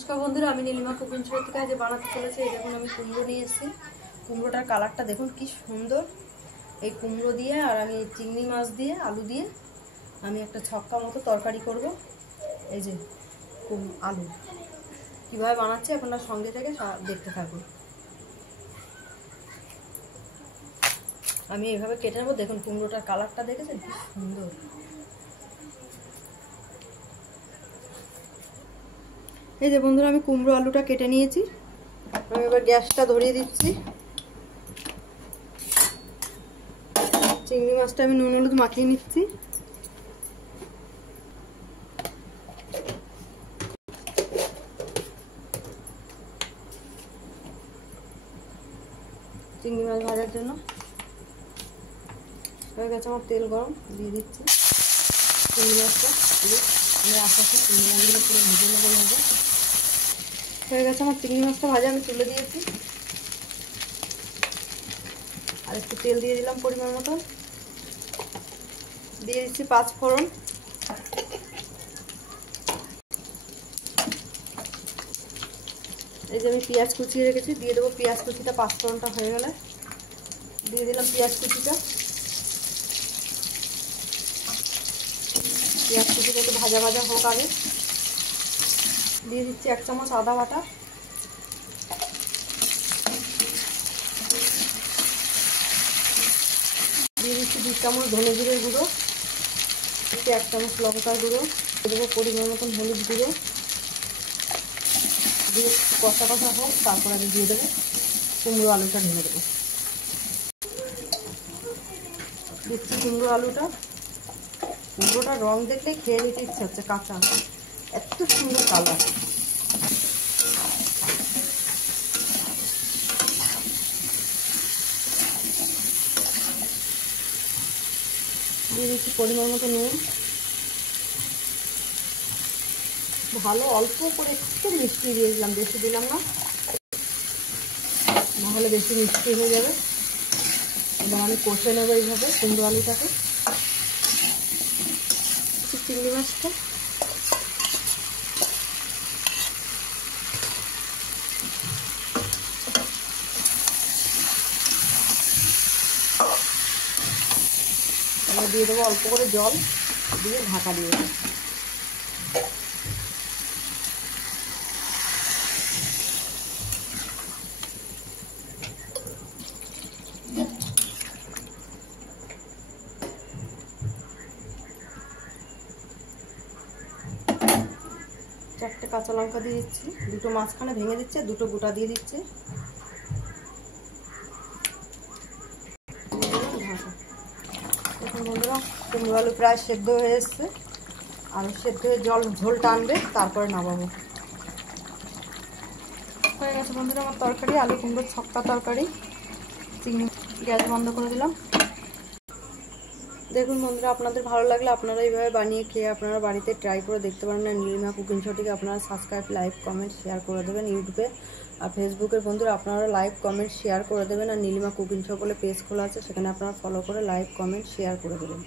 নমস্কার বন্ধুরা, আমি নীলিমা কুকিং শো থেকে আজ বানাতে চলেছি। এই দেখুন আমি কুমড়ো নিয়ে এসেছি। কুমড়োটার কালারটা দেখুন কি সুন্দর। এই কুমড়ো দিয়ে আর আমি চিংড়ি মাছ দিয়ে আলু দিয়ে আমি একটা ছক্কা মতো তরকারি করব। এই যে আলু কীভাবে বানাচ্ছি আপনারা সঙ্গে থেকে দেখতে থাকুন। আমি এইভাবে কেটে নেবো। দেখুন কুমড়োটার কালারটা দেখেছেন কি সুন্দর। এই যে বন্ধুরা আমি কুমড়ো আলুটা কেটে নিয়েছি। আমি এবার গ্যাসটা ধরিয়ে দিচ্ছি। চিংড়ি মাছটা আমি নুন হলুদ মাখিয়ে নিচ্ছি। চিংড়ি মাছ ভাজার জন্য হয়ে গেছে আমার তেল গরম, দিয়ে দিচ্ছি চিংড়ি মাছটা। আমি আস্তে আস্তে চিংড়ি মাছগুলো পুরো ভেজে নেবো। হয়ে গেছে আমার চিংড়ি মাছটা ভাজা, আমি তুলে দিয়েছি। আর একটু তেল দিয়ে দিলাম পরিমাণ মতো। দিয়ে দিচ্ছি 5 ফোড়ন। এই যে আমি পেঁয়াজ কুচিয়ে রেখেছি, দিয়ে দেবো পেঁয়াজ কুচিটা। 5 ফোড়নটা হয়ে গেলে দিয়ে দিলাম পেঁয়াজ কুচিটা। পেঁয়াজ কুচিটা একটু ভাজা ভাজা হোক আগে। দিয়ে দিচ্ছি 1 চামচ আদা বাটা। দিয়ে দিচ্ছি 2 চামচ ধনে জিরের গুঁড়ো। 1 চামচ লঙ্কার গুঁড়ো। দিয়ে দেবো পরিমাণ মতন হলুদ গুঁড়ো। দিয়ে কষা কষা হোক, তারপর আমি দিয়ে দেবো কুমড়ো আলুটা ঢেলে দেবো। দিচ্ছি কুমড়ো আলুটা। কুমড়োটার রং দেখলে খেয়ে নিতে ইচ্ছে হচ্ছে, কাঁচা, এত সুন্দর কালার। দিয়ে দিচ্ছি পরিমাণ মতো নুন। ভালো অল্প করে একটু মিষ্টি দিয়ে দিলাম, বেশি দিলাম না, নাহলে বেশি মিষ্টি হয়ে যাবে। এবার আমি কষে নেবো এইভাবে কুমড়ো আলুটাকে। চিংড়ি মাছটা দিয়ে দেবো অল্প করে জল দিয়ে ঢাকা দিয়ে দেবো। চারটে কাঁচা লঙ্কা দিয়ে দিচ্ছি, 2টো মাঝখানে ভেঙে দিচ্ছে, 2টো গোটা দিয়ে দিচ্ছে। এখন বন্ধুরা কুমড়ো আলু প্রায় সেদ্ধ হয়ে এসছে, আর সেদ্ধ হয়ে ঝোল টানবে, তারপরে নামাবো। হয়ে গেছে বন্ধুরা আমার তরকারি, আলু কুমড়োর ছক্কা তরকারি। চিংড়ি গ্যাস বন্ধ করে দিলাম। দেখুন বন্ধুরা, আপনাদের ভালো লাগলে আপনারা এইভাবে বানিয়ে খেয়ে আপনারা বাড়িতে ট্রাই করে দেখতে পারেন। না নীলিমা কুকিং শোটিকে আপনারা সাবস্ক্রাইব, লাইক, কমেন্ট, শেয়ার করে দেবেন ইউটিউবে। আর ফেসবুকের বন্ধুরা আপনারা লাইক, কমেন্ট, শেয়ার করে দেবেন। আর নীলিমা কুকিং শো বলে পেজ খোলা আছে, সেখানে আপনারা ফলো করে লাইক, কমেন্ট, শেয়ার করে দেবেন।